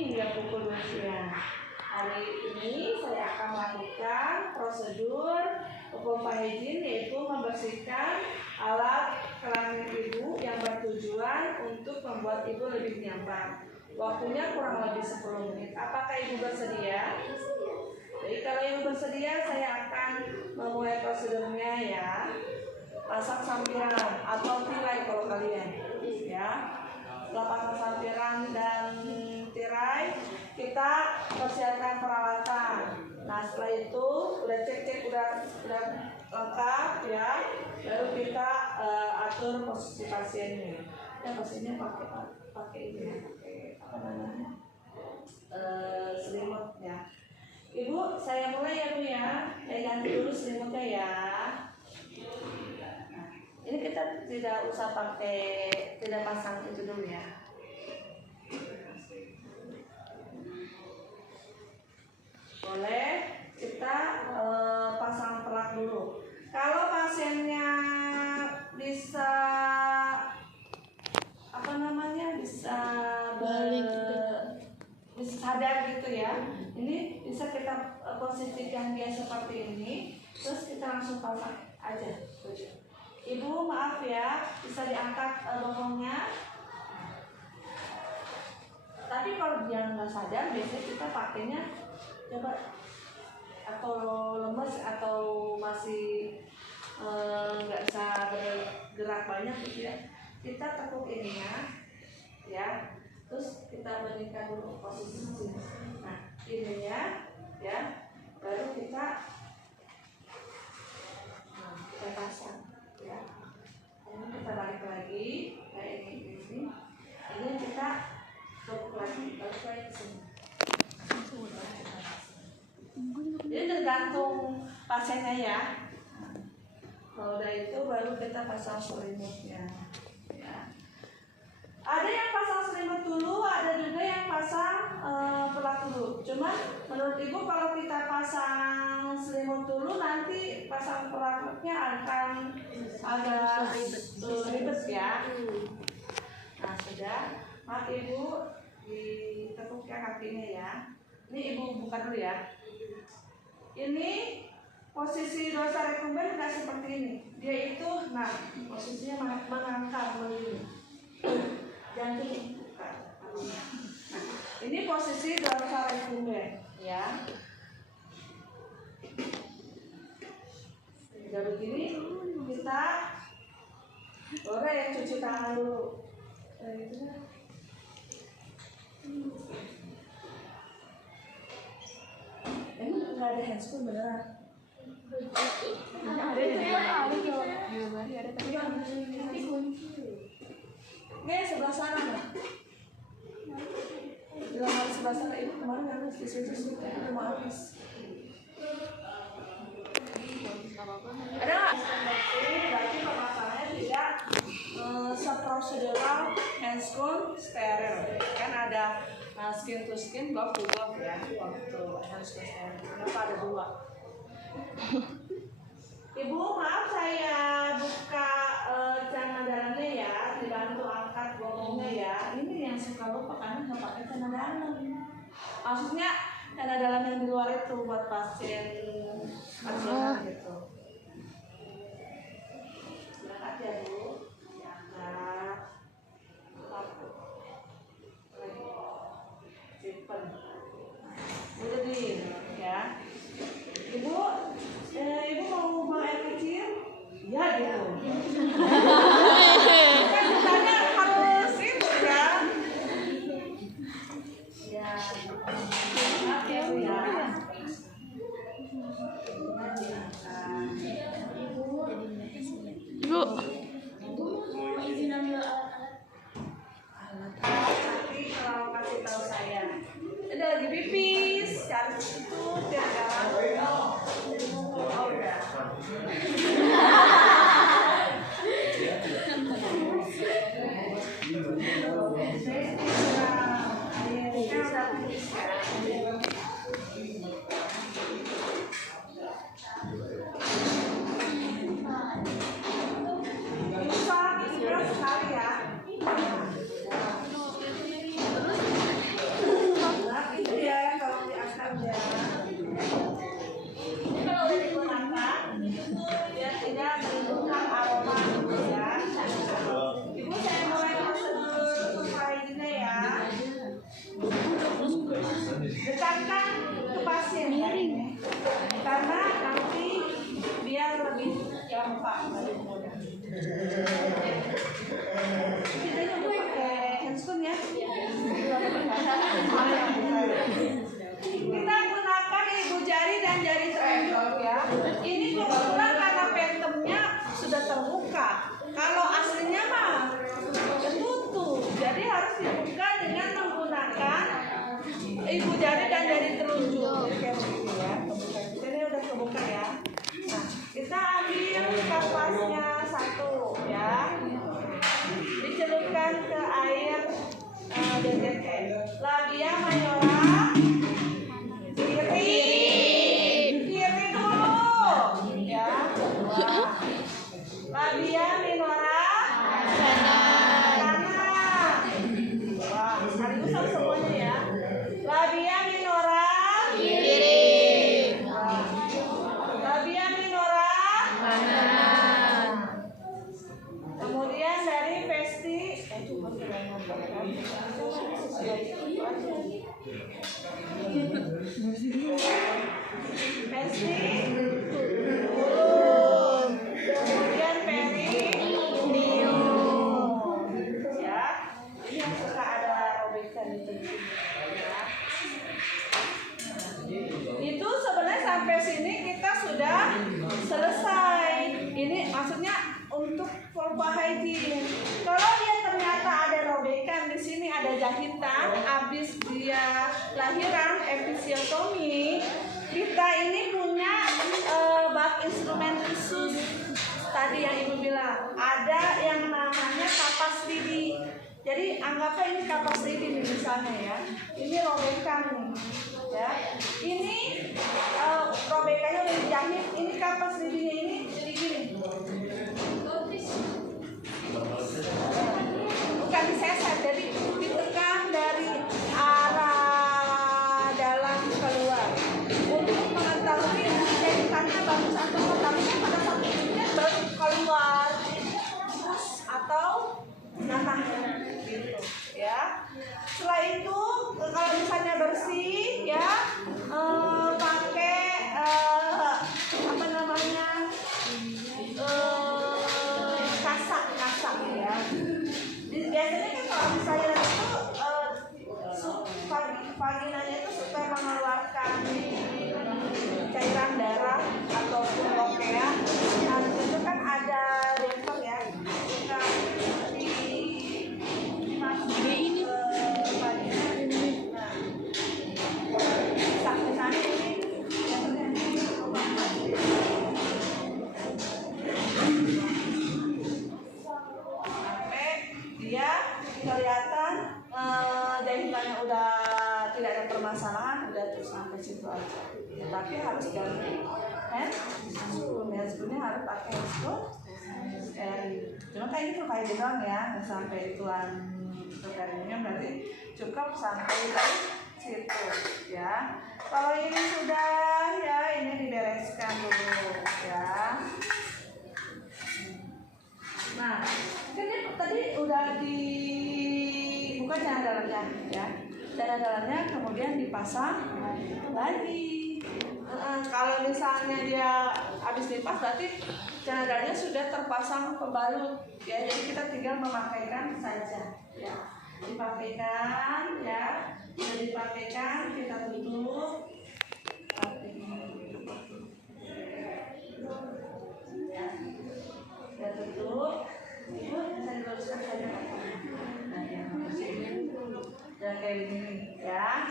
hingga pukul 2 siang. Hari ini saya akan melakukan prosedur pompa higien, yaitu membersihkan alat kelamin ibu yang bertujuan untuk membuat ibu lebih nyaman. Waktunya kurang lebih 10 menit. Apakah ibu bersedia? Jadi kalau ibu bersedia, saya akan memulai prosedurnya ya. Pasang sampiran atau tirai kalau kalian ya. Setelah pasang sampiran dan tirai, kita persiapkan peralatan. Nah setelah itu udah cek udah lengkap ya, baru kita atur posisi pasiennya. Ya pasiennya pakai ini ya, pakai apa namanya, selimut ya. Ibu, saya mulai ya Bu ya. Ganti dulu selimutnya ya. Nah, ini kita tidak usah tidak pasang itu dulu ya. Boleh kita pasang pelak dulu. Kalau pasiennya bisa apa namanya, bisa bisa sadar gitu ya. Ini bisa kita posisikan dia seperti ini, terus kita langsung pasang aja. Ibu maaf ya, bisa diangkat bohongnya. Tapi kalau dia nggak sadar, biasanya kita pakainya coba atau lemes atau masih nggak bisa bergerak banyak gitu ya. Kita tekuk ininya ya. Terus kita bandingkan dulu posisi. Nah, ininya ya, baru kita pasang ya. Ini kita balik lagi kayak ini. Ini kita tutup lagi, balik lagi ke sini. Jadi tergantung pasiennya ya. Kalau udah itu baru kita pasang selimutnya. Ya. Ada yang pasang selimut dulu, ada juga yang pasang pelak dulu. Cuma menurut ibu kalau kita pasang selimut dulu, nanti pasang pelaknya akan agak ribet ya. Nah sudah, maaf ibu, ditekuknya kakinya ya. Ini ibu buka dulu ya. Ini posisi dorsal recumbens nggak seperti ini. Dia itu, nah posisinya mengangkat begini. Jangan buka. Nah, ini posisi dorsal recumbens ya. Sudah begini, kita boleh ya cuci tangan dulu. Ini nggak ada handscoon beneran. Ada tapi kunci. Nggak, sebelah sana nggak? Di lemari sebelah sana ibu kemarin harus di situ sih, udah mau habis. Ada nggak? Berarti permasalahannya tidak seprosedural handscoon steril. Kan ada skin to skin, glove to glove ya, waktu handscoon steril. Kenapa ada 2? Ibu maaf saya buka celana dalamnya ya, dibantu angkat bokongnya ya. Ini yang suka lupa karena nggak pakai celana dalam. Maksudnya celana dalam yang di luar itu buat pasien gitu. Angkat ya Bu, diangkat. Simpen. Jadi ya. Ibu mau buang air kecil? Ya gitu. Kan bukannya harus itu ya. Ya. Maaf ya Bu ya. Ibu. Mau izin ambil alat-alat. Nanti kalau kasih tahu saya. Ada lagi pipis, cari itu tiada. Oh udah. dekatkan ke pasien karena nanti biar lebih gampang, lebih mudah. Kita udah pakai handphone ya. Kita gunakan ibu jari dan jari telunjuk ya. Ini kebetulan karena pentemnya sudah terbuka. Kalau aslinya mah tertutup, jadi harus dibuka dengan menggunakan ibu jari dan jari telunjuk. Kayak begini ya. Ini udah terbuka ya. Nah, kita ambil kapasnya satu ya. Dicelupkan ke air DTT. Labia mayora kiri dulu ya. Labia minora kanan. Wah, sekaligus semuanya ya. Labia minora kiri. Labia minora kanan. Kemudian dari Pesti turun, kemudian perineum ya. Ini yang suka ada robekan itu ya. Itu sebenarnya sampai sini kita sudah selesai. Ini maksudnya untuk vulva hygiene. Kalau dia ternyata ada robekan di sini, ada jahitan, habis dia lahiran episiotomi, kita ini punya bak instrumen khusus. Tadi yang ibu bilang ada yang namanya kapas lidi. Jadi anggaplah ini kapas lidi misalnya ya. Ini robekan nih, ya. Ini robekannya udah dijahit. Ini kapas lidinya ini jadi gini. Bukan diseset, jadi ditekan dari arah dalam keluar untuk mengetahui jahitannya bagus atau enggak. Pada saat itu baru keluar terus atau natah gitu ya. Setelah itu kalau misalnya bersih ya, pakai apa namanya kasak ya. Biasanya kan kalau misalnya itu vaginanya itu suka mengeluarkan cairan darah ataupun lokea. Nah itu kan ada demper ya, suka dimasukin ke vagina. Nah, misalnya ini dia kelihatan jahitannya udah tidak ada permasalahan, udah terus sampai situ aja. Tapi harus ganti handscoon-nya harus pakai handscoon. Cuma kayak ini pakai doang ya, nggak sampai tuan perineum, berarti cukup sampai dari situ ya. Kalau ini sudah ya, ini dibereskan dulu ya. Nah, ini tadi udah dibuka celana dalamnya ya. Celana dalamnya kemudian dipasang lagi. Kalau misalnya dia habis dipas, berarti celana dalamnya sudah terpasang pembalut ya. Jadi kita tinggal memakaikan saja ya. Dipakaikan ya, sudah dipakaikan, kita tutup. Ya. Kita tutup. Ibu bisa diluruskan saja. Nah, ya kayak gini ya.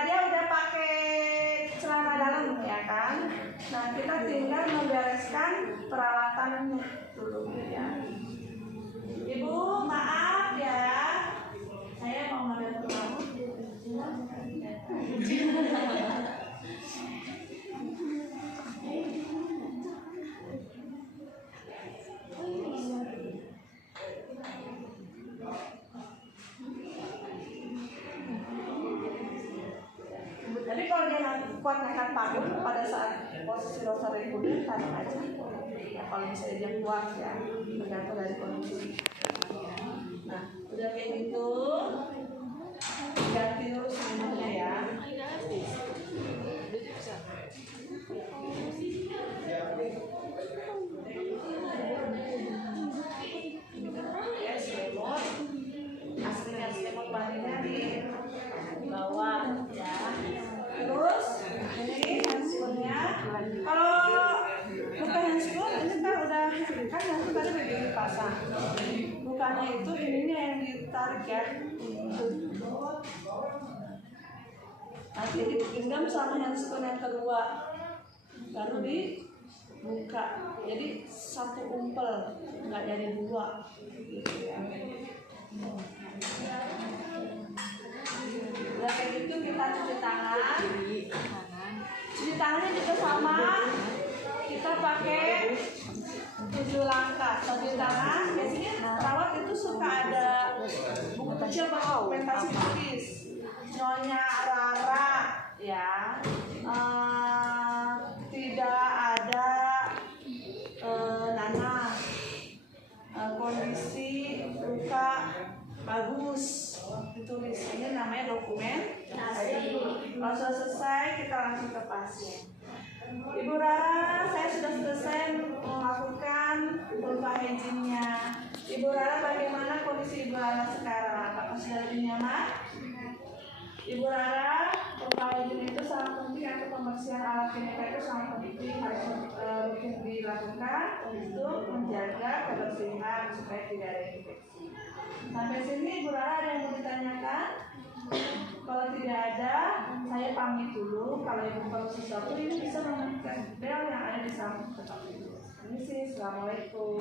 Dia udah pakai celana dalam ya kan. Nah, kita tinggal membereskan peralatannya dulu ya. Ibu maaf ya, saya mau ngambil kamu. Jadi kalau dia kuat naikkan panggung pada saat posisi dorsal reguler, tarik aja. Ya, kalau misalnya dia kuat ya, tergantung dari kondisi. Nah, udah kayak gitu, ganti dulu selimut. belakangnya itu ininya yang ditarik ya. Nanti digenggam sama handscoon yang kedua, baru dibuka. Jadi satu umpel, nggak jadi dua. Gitu ya. Udah kayak gitu kita cuci tangan. Cuci tangannya juga sama. Kita pakai 7 langkah. Cuci tangan. Biasanya perawat itu suka ada buku kecil dokumentasi tulis. Nyonya Rara, ya. Tidak ada nanah. Kondisi luka bagus, ditulis. Ini namanya dokumen. Kalau sudah selesai kita langsung ke pasien. Ibu Rara, saya sudah selesai melakukan vulva hygiene-nya. Ibu Rara, bagaimana kondisi Ibu Rara sekarang? Apakah sudah lebih nyaman? Ibu Rara, vulva hygiene itu sangat penting, atau pembersihan alat kinetika itu sangat penting, harus rutin dilakukan untuk menjaga kebersihan supaya tidak ada infeksi. Sampai sini Ibu Rara ada yang mau ditanyakan? Kalau tidak ada, saya pamit dulu. Kalau Ibu perlu sesuatu, ini bisa menekan bel yang ada di samping tempat tidur. Ini sih, assalamualaikum.